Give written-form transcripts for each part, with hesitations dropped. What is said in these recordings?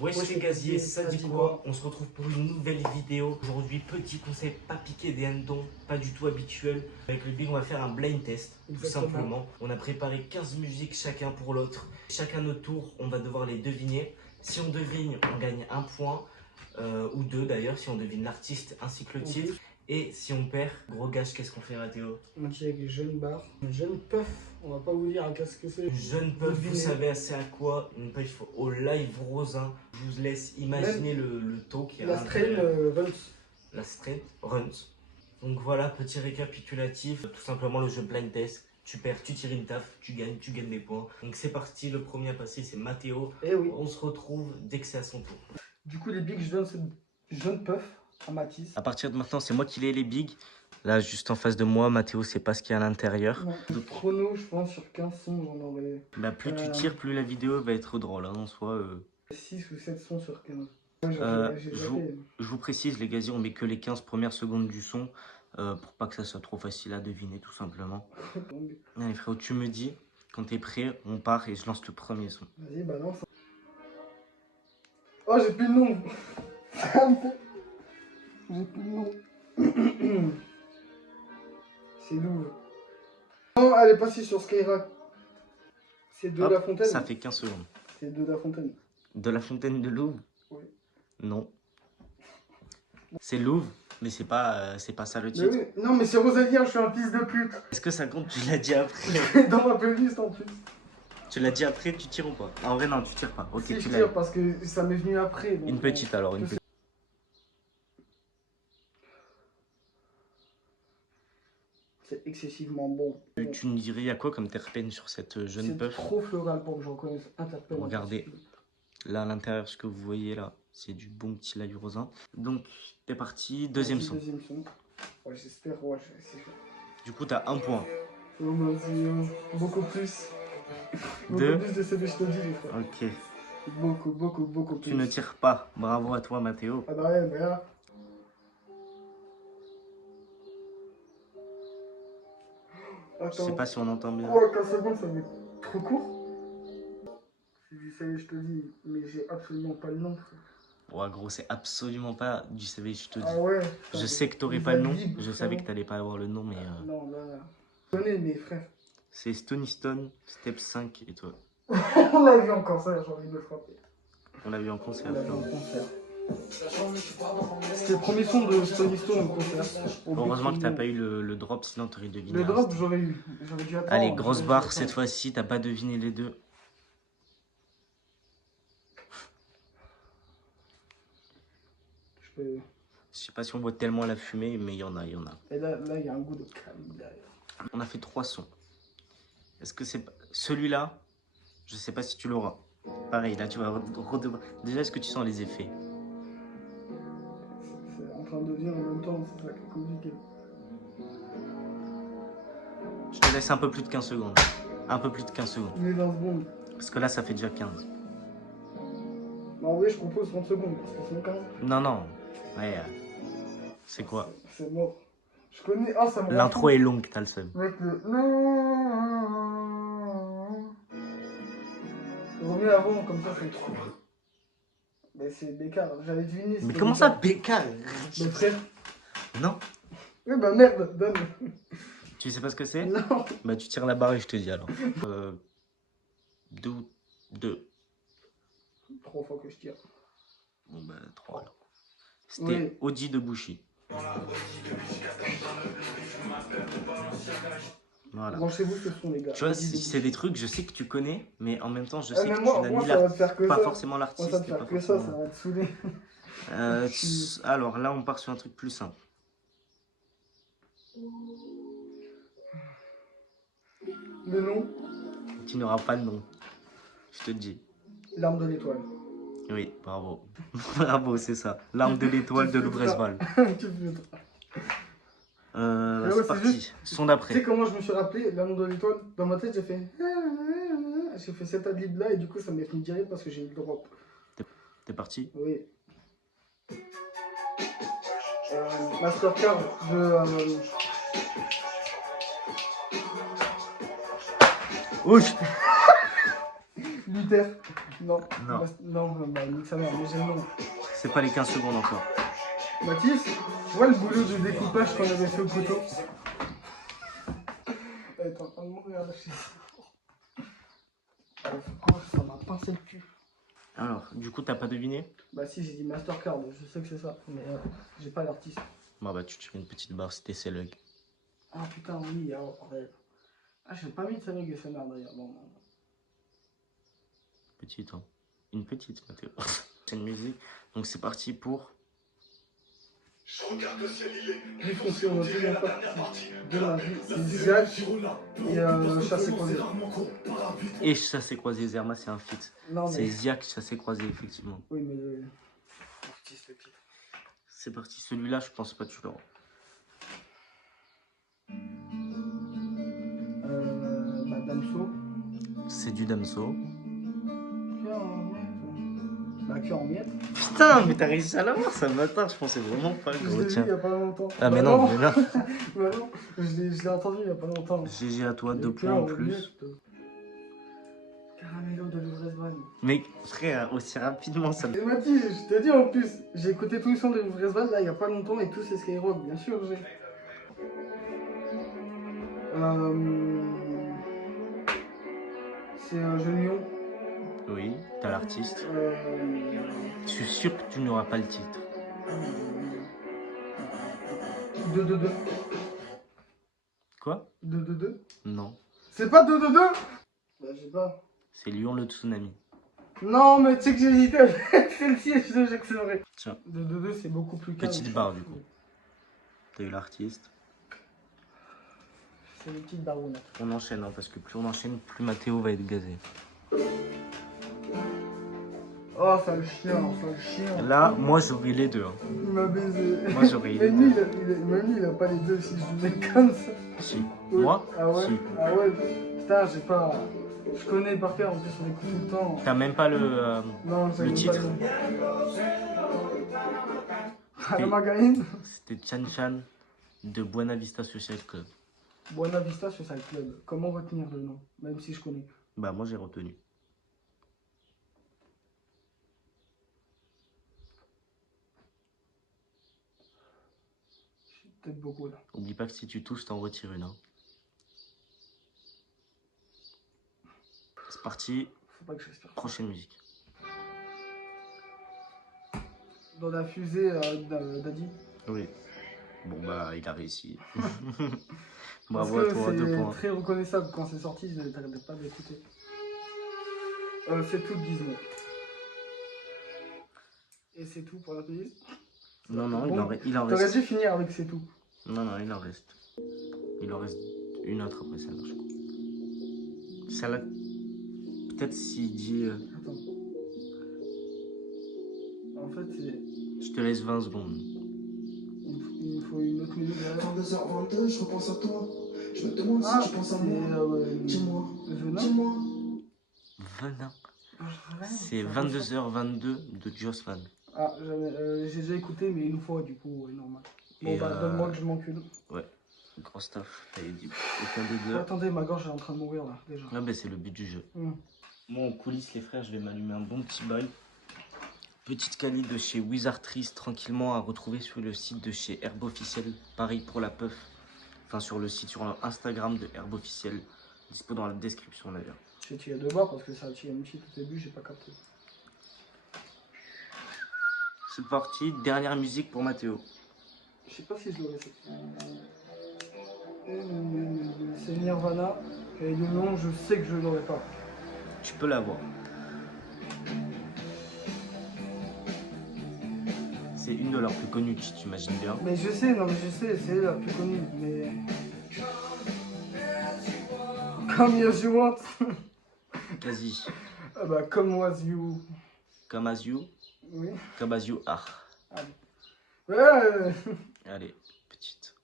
Wesh les gaziers, ça dit quoi? On se retrouve pour une nouvelle vidéo. Aujourd'hui, petit conseil, pas piquer des hannetons, pas du tout habituel. Avec le Big, on va faire un blind test, tout simplement. On a préparé 15 musiques chacun pour l'autre. Chacun notre tour, on va devoir les deviner. Si on devine, on gagne un point, ou deux d'ailleurs, si on devine l'artiste ainsi que le titre. Et si on perd, gros gage, qu'est-ce qu'on fait, Mathéo? On tire avec les jeunes barres. Une jeune puff, on va pas vous dire qu'est-ce que c'est. Une jeune puff, vous savez assez à quoi? Une puff au live rosin. Je vous laisse imaginer le taux qui est la strain runs. La strain runs. Donc voilà, petit récapitulatif. Tout simplement le jeu blind test. Tu perds, tu tires une taf, tu gagnes des points. Donc c'est parti, le premier à passer c'est Mathéo. Et oui. On se retrouve dès que c'est à son tour. Du coup les bigs, je donne cette jeune puff à Mathis. À partir de maintenant, c'est moi qui les bigs. Là, juste en face de moi, Mathéo, c'est pas ce qu'il y a à l'intérieur. Le chrono, je pense, sur 15 sons, j'en aurais... Bah, plus tu tires, plus la vidéo va être drôle, hein, en soi. 6 ou 7 sons sur 15. Je vous précise, les gaziers, on met que les 15 premières secondes du son pour pas que ça soit trop facile à deviner, tout simplement. Allez, frérot, tu me dis, quand t'es prêt, on part et je lance le premier son. Vas-y, balance. Oh, j'ai plus le nom. J'ai plus le nom. C'est Louvre. Non, elle est passée sur Skyrock. C'est De La Fontaine. Ça fait 15 secondes. C'est De La Fontaine. De La Fontaine de Louvre? Oui. Non. C'est Louvre, mais c'est pas ça le titre. Mais oui. Non, mais c'est Rosalie, je suis un fils de pute. Est-ce que ça compte? Tu l'as dit après. Dans ma playlist en plus. Tu l'as dit après, tu tires ou pas? En vrai, non, tu tires pas. Ok, si, tu je l'as. tire parce que ça m'est venu après. Donc une petite alors, une petite. C'est excessivement bon. Tu me dirais, il y a quoi comme terpène sur cette jeune puff? C'est trop floral pour que j'en connaisse un terpène. Regardez, là à l'intérieur, ce que vous voyez là, c'est du bon petit live rosin. Donc, t'es parti, deuxième son. Deuxième son. Ouais, j'espère, ouais, je vais essayer. Du coup, t'as un point. Oh, vas-y, beaucoup plus. Deux. Beaucoup plus de ce que je te dis, les frères. Ok. Beaucoup plus. Tu ne tires pas. Bravo à toi, Mathéo. Ah bah ouais, mais là... Je sais pas si on entend bien. Oh, 15 secondes, ça va être trop court. Ça y est, je te dis, mais j'ai absolument pas le nom, frère. Ouais, gros, c'est absolument pas du CV, je te dis. Ah ouais. Je sais que t'aurais pas le nom. Je savais que t'allais pas avoir le nom, mais... Non, là... Je connais mes frères. C'est Stony Stone, Step 5 et toi. On l'a vu en concert, j'ai envie de le frapper. On l'a vu en concert. On l'a vu en concert. C'était le premier son de Stony Stone en concert. Heureusement que t'as pas eu le drop, sinon t'aurais deviné. Le drop, j'aurais eu. J'aurais dû attendre. Allez, grosse barre cette fois-ci, t'as pas deviné les deux. Je sais pas si on voit tellement la fumée, mais il y en a, Et là, il y a un goût de camille derrière. On a fait 3 sons. Est-ce que c'est celui-là? Je sais pas si tu l'auras. Pareil, là tu vas déjà, est-ce que tu sens les effets? C'est en train de venir en même temps, c'est ça qui est compliqué. Je te laisse un peu plus de 15 secondes. Un peu plus de 15 secondes. Mais 20 secondes. Parce que là, ça fait déjà 15. Mais en vrai, je propose 30 secondes, parce que c'est 15. Non, non. Ouais. C'est quoi? C'est mort. Je connais. Ah, ça me l'intro est longue, t'as le seum. Mec, le. Non. Remets avant, comme ça, c'est trop. Mais c'est Bécard, j'avais deviné. Mais comment ça, Bécard? Mais frère. Non. Oui, bah merde, donne. Tu sais pas ce que c'est? Non. Bah, tu tires la barre et je te dis alors. 2. 3 fois que je tire. Bon, bah, 3 alors. C'était Audi de Bouchy. Voilà. Branchez-vous ce son, les gars. Tu vois, c'est des trucs, je sais que tu connais, mais en même temps, je sais que moi, tu n'as ni pas forcément l'artiste. Ça va te faire que ça, ça va te saouler. Alors là, on part sur un truc plus simple. Le nom? Tu n'auras pas le nom. Je te dis. L'arme de l'étoile. Oui, bravo. Bravo, c'est ça. L'arme de l'étoile de Louvresval. C'est parti. Son d'après. Tu sais comment je me suis rappelé l'arme de l'étoile? Dans ma tête, j'ai fait... J'ai fait cet adlib là et du coup, ça m'a fait direct parce que j'ai eu le drop. T'es parti? Oui. Mastercard de... Ouch. Luther. Non. Non. Non, bah, nique sa mère, mais j'ai le nom. C'est pas les 15 secondes encore. Mathis, tu vois le boulot de découpage qu'on avait fait au couteau? T'es en train de mourir là, je sais. Oh, ça m'a pincé le cul. Alors, du coup, t'as pas deviné? Bah si, j'ai dit Mastercard, je sais que c'est ça, mais j'ai pas l'artiste. Bon bah tu tires une petite barre, c'était Selug. Ah putain, oui, ouais. Ah, j'ai pas mis de Selug et SMR d'ailleurs, bon. Petite, hein. Une petite, Mathéo. C'est une musique, donc c'est parti pour... Je regarde le ciel, il est Lui foncé, on a dit la dernière partie de la vie, Zigzag et Chassé Croisé. Et Chassé Croisé, Zerma, c'est un feat. Non, C'est mais... Ziak, Chassé Croisé, effectivement. Oui, mais l'artiste, le titre. C'est parti, celui-là, je pense pas que tu l'auras. Damso. C'est du Damso. Cœur en miettes. Bah, cœur en miettes. Putain, mais t'as réussi à l'avoir, ça matin, je pensais vraiment pas, Je gros, l'ai vu il tiens. y a pas longtemps. Ah, mais non, mais non. Bah non, je l'ai entendu il y a pas longtemps. GG à toi, Le 2 points cœur en en plus. miettes. Caramello de Louvresvan. Mais frère, aussi rapidement, ça... Et Mathis, je t'ai dit en plus, j'ai écouté tous les sons de Louvresvan là il y a pas longtemps et tous ces Skyrock, bien sûr j'ai. C'est un jeune lion. Oui, t'as l'artiste. Je suis sûr que tu n'auras pas le titre. 2-2-2. Quoi? 2-2-2. Non. C'est pas 2-2-2? Bah j'ai pas. C'est Lyon le tsunami. Non mais tu sais que j'ai hésité avec celle-ci et je te jure que c'est vrai. Tiens. 2-2-2 c'est beaucoup plus calme. Petite barre du coup. T'as eu l'artiste. C'est une petite baronne. On enchaîne, hein, parce que plus on enchaîne, plus Mathéo va être gazé. Oh ça le chien, ça le chien. Là, moi j'aurais les deux. Hein. Il m'a baisé. Moi j'aurais Mais lui, même lui, il a pas les deux si je le mets comme ça. Si. Oui. Moi Ah ouais. Si. Ah ouais. Putain, j'ai pas. Je connais par cœur, en plus on écoute tout le temps. T'as même pas le Non, le titre. Ah, la margarine. C'était Chan Chan de Buena Vista Social Club. Buena Vista Social Club. Comment retenir le nom? Même si je connais. Bah moi j'ai retenu. Peut-être beaucoup là. Oublie pas que si tu touches, t'en retires une. Hein. C'est parti. Faut pas que j'espère. Prochaine musique. Dans la fusée d'Adi. Oui. Bon bah il a réussi. Parce Bravo à que toi, 2 c'est points. très reconnaissable quand c'est sorti, je n'arrêtais pas d'écouter. C'est tout Gizmo. Et c'est tout pour la playlist. Non, non, Bon, il en t'aurais reste. dû finir avec c'est tout. Non, non, il en reste. Il en reste une autre après celle-là, je crois. Celle-là, peut-être s'il dit... Attends. En fait, c'est... Je te laisse 20 secondes. Il me faut une autre minute derrière. 22h22, je repense à toi. Je me demande Ah, si tu penses à c'est... moi. Dis-moi, Venin. dis-moi. Venin. C'est 22h22 de Joss Van. Ah, j'ai déjà écouté, mais une fois, du coup, ouais, normal. Bon, Et bah, donne-moi que je m'encule. Ouais, gros stuff. T'avais dit aucun des Oh, deux. attendez, ma gorge est en train de mourir, là, déjà. Ah bah c'est le but du jeu. Moi en coulisses les frères, je vais m'allumer un bon petit bail. Petite quali de chez Wizardtrees, tranquillement à retrouver sur le site de chez Herbe Officiel. Pareil pour la puff. Enfin sur le site, sur Instagram de Herbe Officiel. Dispo dans la description d'ailleurs. J'ai tiré deux barres parce que ça a tiré une petite au début, j'ai pas capté. C'est parti, dernière musique pour Mathéo. Je sais pas si je l'aurais fait. C'est Nirvana. Et le nom, je sais que je l'aurais pas. Tu peux l'avoir. C'est une de leurs plus connues, tu t'imagines bien. Mais je sais, non mais je sais, c'est la plus connue. Mais... Come as you want. Quasi. Ah bah, come was you. Come as you, Oui. come as you are. Ouais. Allez, petite.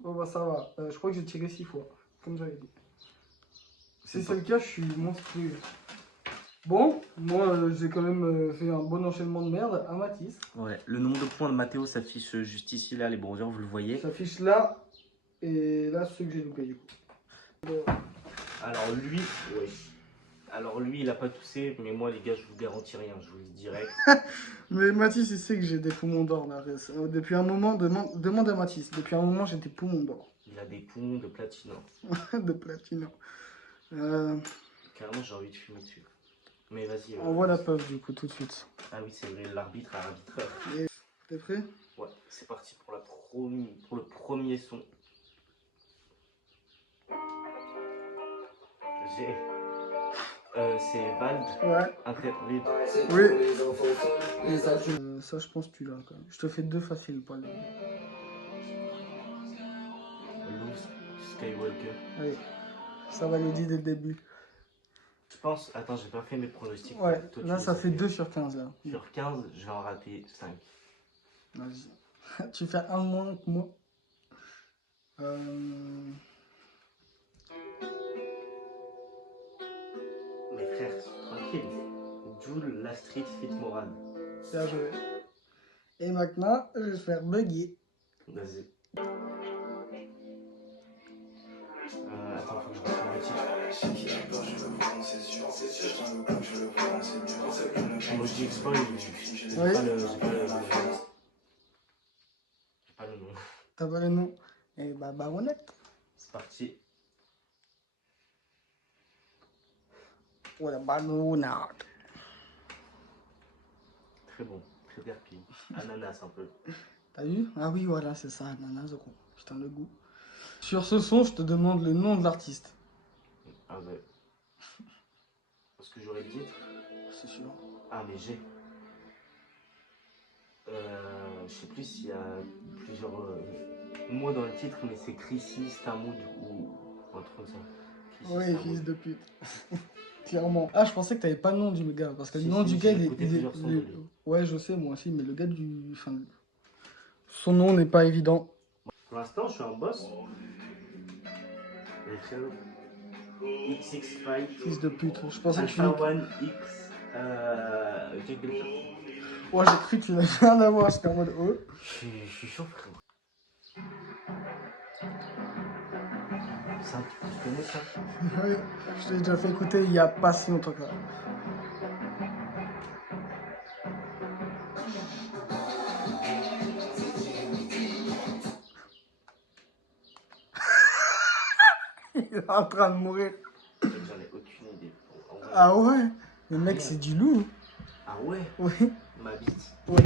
Bon bah ça va. Je crois que j'ai tiré 6 fois, comme j'avais dit. Si C'est c'est le cas, je suis monstrueux. Bon, moi j'ai quand même fait un bon enchaînement de merde à Mathis. Ouais, le nombre de points de Mathéo s'affiche juste ici, là, les bronzeurs, vous le voyez. Ça s'affiche là, et là, ceux que j'ai loupé du coup. Alors lui, oui. Alors lui, il a pas toussé, mais moi, les gars, je vous garantis rien, je vous le dis direct. Mais Mathis, il sait que j'ai des poumons d'or là. Depuis un moment, demande à Mathis. Depuis un moment, j'ai des poumons d'or. Il a des poumons de platine. De platine. Carrément, j'ai envie de fumer dessus. Mais vas-y. Envoie la puff du coup tout de suite. Ah oui, c'est vrai, l'arbitre a arbitreur. T'es prêt? Ouais, c'est parti pour, pour le premier son. J'ai... c'est Vald, Ouais. interlude. Oui. Ça, je pense que tu l'as quand même. Je te fais 2 faciles pour le début. Luke Skywalker. Allez, ça va le dire dès le début. Je pense... Attends, j'ai pas fait mes pronostics. Ouais, Toi, tu là, les ça as fait 2 sur 15 là. Sur 15, je vais en rater 5. Vas-y. Tu fais un de moins que moi. Mes frères, tranquille. Joule, la street, fit Morad. Bien joué. Et maintenant, je vais faire bugger. Vas-y. Attends, faut que je retrouve le titre. Emoji Expo, j'ai Oui. pas le nom. T'as pas le nom? Et bah, baronette. C'est parti. Voilà, baronette. Très bon, très derpille. Ananas un peu. T'as vu? Ah oui, voilà, c'est ça, ananas, gros. Putain, le goût. Sur ce son, je te demande le nom de l'artiste. Ah ouais. Parce que j'aurais le titre. C'est sûr. Ah mais j'ai. Je sais plus s'il y a plusieurs mots dans le titre, mais c'est Chrissy, Stamoud ou un truc comme ça. Chrissy, Oui, Stamoud. fils de pute. Clairement. Ah, je pensais que t'avais pas le nom du gars. Parce que Si, le nom si, du gars, j'ai il est. écouté plusieurs sons de lui. Ouais, je sais, moi aussi, mais le gars du. Enfin, son nom n'est pas évident. Pour l'instant, je suis un boss. XX5. Fils de pute. Je pensais que tu. Alpha One X. Jack Delta. Ouais, j'ai cru que tu n'avais rien à voir. J'étais en mode. Oh. Je suis chaud, frérot. Ça, tu connais ça? Ouais, je t'ai déjà fait écouter il y a pas si longtemps que ça. Il est en train de mourir. J'en ai aucune idée. Ah ouais? Le mec, c'est du loup. Ah ouais? Oui. Ma bite. Ouais.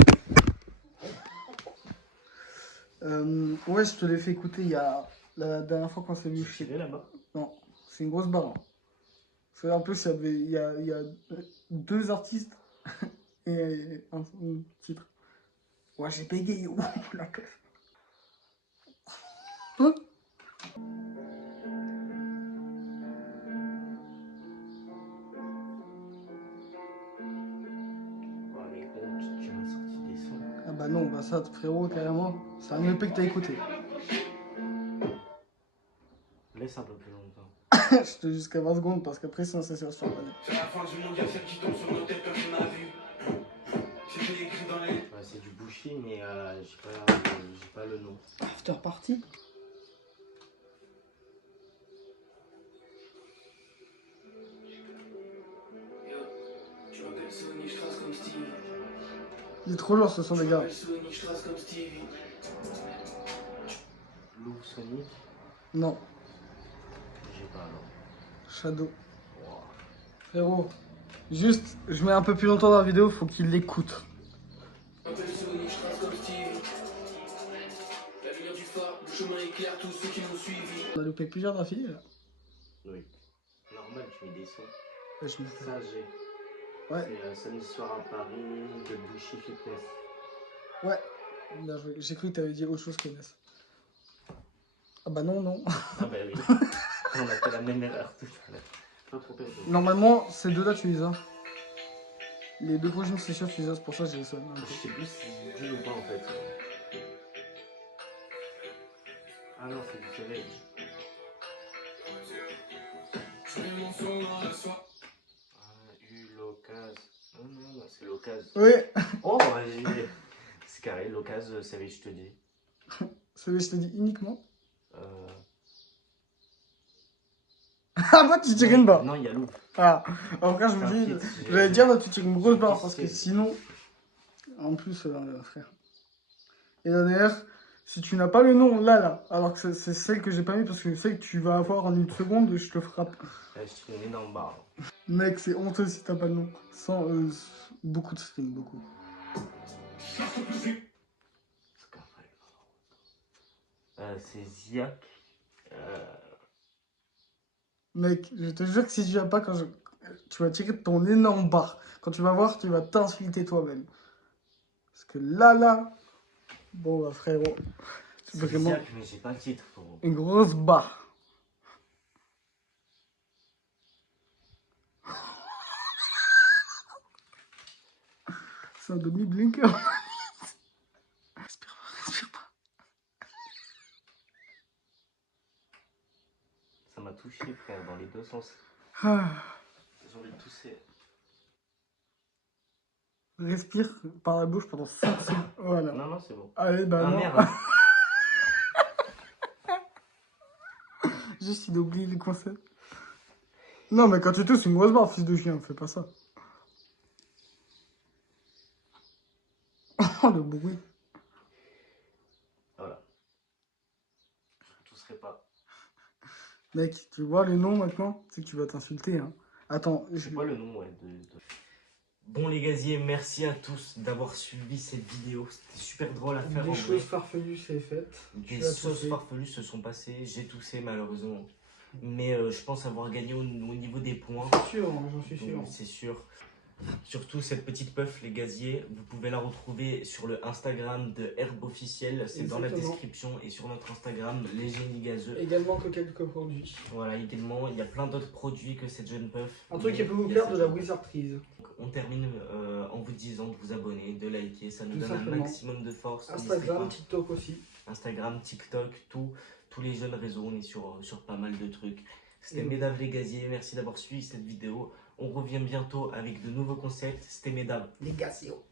Ouais, je te l'ai fait écouter il y a la dernière fois qu'on s'est vu. Tu es là-bas? Non, c'est une grosse barre. Hein. Parce qu'en plus, il y a 2 artistes et un titre. Ouais, j'ai bégayé. Ouh, la classe. Hein? Oh, mais gros, tu m'as sorti des sons. Ah bah non, bah ça, frérot, carrément, c'est un EP que t'as écouté. Laisse un peu plus longtemps. Je te dis jusqu'à 20 secondes parce qu'après, sinon, c'est sur le panel. C'est la fin du monde, y'a celle qui tombe sur nos têtes, personne n'a vu. C'était écrit dans les. Ouais, c'est du Bushi, mais j'ai pas le nom. After Party. Yo, tu m'appelles Sony, je trace comme Stevie. Il est trop lourd ce son, les gars. Sony, je trace comme Stevie. Lou Sonic, Non, j'ai pas alors. Shadow. Wow. Frérot, juste, je mets un peu plus longtemps dans la vidéo, faut qu'il l'écoute. Je m'appelle Sony, je trace comme Stevie. La lumière du phare, le chemin est clair, tous ceux qui m'ont suivi. On a loupé plusieurs d'affilée là. Oui. Normal, tu mets des sons. Ouais, je me Ça, j'ai. Ouais. C'est Samedi soir à Paris de Bushi Fitness. Ouais, bien joué. J'ai cru que t'avais dit autre chose que Ness. Ah bah non, non. Ah bah oui. On a fait la même erreur tout à l'heure. Pas trop peur. Normalement, ces deux-là, tu les as. Les 2 prochaines, c'est sûr, tu les as, c'est pour ça que j'ai ça. Je sais plus si c'est du ou pas en fait. Ah non, c'est du Savage. Eu l'occasion. Non, non, c'est l'occasion. Oui, Oh, vas-y. C'est carré, l'occasion, Savage, je te dis. celui je te dis uniquement. Ah, moi, tu tires une barre. Non, il y a l'eau. Ah, en vrai, je me dis, j'allais dire, là, tu tires une grosse barre parce que sinon, en plus, frère. Et d'ailleurs, si tu n'as pas le nom là, alors que c'est celle que j'ai pas mis parce que celle que tu vas avoir en une seconde, je te frappe. Je tire une énorme barre. Mec, c'est honteux si t'as pas le nom. Sans beaucoup de streams, beaucoup. C'est Ziak. Mec, je te jure que si tu viens pas, tu vas tirer ton énorme barre. Quand tu vas voir, tu vas t'insulter toi-même. Parce que là, bon bah frérot, c'est vraiment Ziak, mais j'ai pas le titre, frérot. une grosse barre. C'est un demi-blinker. Respire pas. Ça m'a touché, frère, dans les deux sens. Ah, J'ai envie de tousser. respire par la bouche pendant 5 secondes. Voilà. Non, non, c'est bon. Allez, bah Ah non. merde. Juste, il a oublié le concept. Non, mais quand tu tousses, une grosse barre, fils de chien, fais pas ça. Oh, le bruit. Voilà. Je tousserai pas. Mec, tu vois le nom maintenant? C'est que tu vas t'insulter, hein. Attends, C'est quoi le nom, ouais, Bon les gaziers, merci à tous d'avoir suivi cette vidéo. C'était super drôle à faire. Des en choses vrai. farfelues, c'est fait. Des choses farfelues se sont passées. J'ai toussé malheureusement. Mais je pense avoir gagné au niveau des points. J'en suis sûr, j'en suis sûr. Donc, c'est sûr. Surtout cette petite puff, les gaziers, vous pouvez la retrouver sur le Instagram de Herbe Officiel. C'est dans la Exactement. description et sur notre Instagram, les génies gazeux. Également que quelques produits. Voilà, également, il y a plein d'autres produits que cette jeune puff. Un truc qui peut vous Il y a plaire de cette la jeune puff. wizardrise. Donc, on termine en vous disant de vous abonner, de liker, ça nous Tout donne simplement. un maximum de force. N'hésitez Instagram, pas. TikTok aussi. Instagram, TikTok, tous les jeunes réseaux, on est sur pas mal de trucs. C'était Et oui. Mesdames les gaziers, merci d'avoir suivi cette vidéo. On revient bientôt avec de nouveaux concepts. C'était Mesdames. Les gazios.